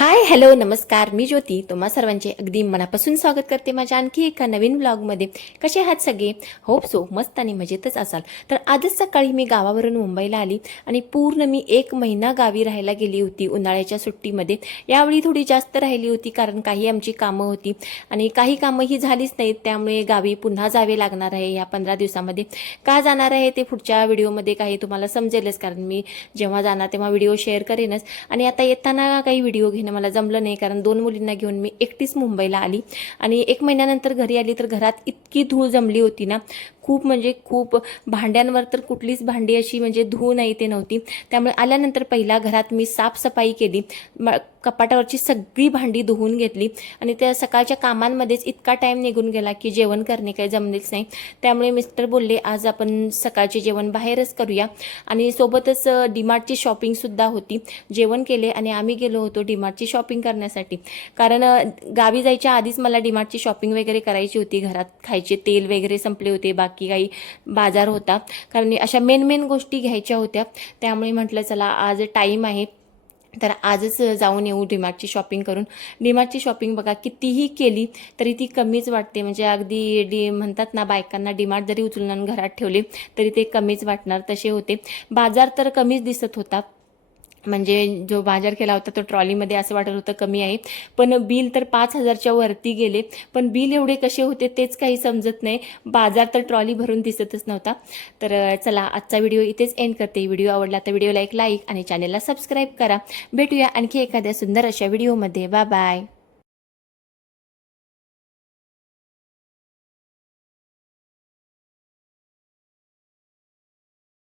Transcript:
Hi hello नमस्कार, मी ज्योती तुम्हा सर्वांचे अगदी मनापासून स्वागत करते माझ्या आणखी एका नवीन ब्लॉगमध्ये. कसे आहात सगळे? होप सो मस्त आणि मजेतच असाल. तर आजच सकाळी मी गावावरून मुंबईला आली आणि पूर्ण मी 1 महिना गावी राहायला गेली होती उन्हाळ्याच्या सुट्टीमध्ये. यावेळी थोडी जास्त राहिली होती कारण काही आमची कामं होती आणि काही कामंही झालीच नाहीत, त्यामुळे गावी पुन्हा जावे लागणार आहे या 15 दिवसामध्ये. का जाणार आहे ते पुढच्या व्हिडिओमध्ये काही तुम्हाला समजेलच, कारण मी जेव्हा जाणार तेव्हा व्हिडिओ शेअर करेनच. आणि आता येताना काही व्हिडिओ घेणं मला जमलं नाही कारण 2 मुलींना घेऊन मी एकटीच मुंबईला आली आणि 1 महिन्यानंतर घरी आली तर घरात इतकी धूळ जमली होती ना, खूप म्हणजे खूप. भांड्यांवर तर कुठलीच भांडी अशी म्हणजे धूळ नाही ते नव्हती. त्यामुळे आल्यानंतर पहिला घरात मी साफसफाई केली, कपाटावरची सगळी भांडी धुवून घेतली आणि त्या सकाळच्या कामांमध्येच इतका टाईम निघून गेला की जेवण करणे काही जमलेच नाही. त्यामुळे मिस्टर बोलले आज आपण सकाळचे जेवण बाहेरच करूया आणि सोबतच डीमार्टची शॉपिंगसुद्धा होती. जेवण केले आणि आम्ही गेलो होतो डीमार्टची शॉपिंग करण्यासाठी, कारण गावी जायच्या आधीच मला डीमार्टची शॉपिंग वगैरे करायची होती. घरात खायचे तेल वगैरे संपले होते, बाकी काही बाजार होता, कारण अशा मेन गोष्टी घ्यायच्या होत्या. त्यामुळे म्हटलं चला आज टाईम आहे तर आजच जाऊन येऊ डीमार्टची शॉपिंग करून. डीमार्टची शॉपिंग बघा कितीही केली तरी ती कमीच वाटते, म्हणजे अगदी म्हणतात ना बायकांना डीमार्ट जरी उचलून घरात ठेवले तरी ते कमीच वाटणार तसे होते. बाजार तर कमीच दिसत होता, म्हणजे जो बाजार केला होता तो ट्रॉलीमध्ये असं वाटत होतं कमी आहे, पण बिल तर 5,000च्या वरती गेले. पण बिल एवढे कसे होते तेच काही समजत नाही, बाजार तर ट्रॉली भरून दिसतच नव्हता. तर चला आजचा व्हिडिओ इथेच एंड करते. व्हिडिओ आवडला तर व्हिडिओला एक लाईक आणि चॅनलला सबस्क्राईब करा. भेटूया आणखी एखाद्या सुंदर अशा व्हिडिओमध्ये. Bye bye.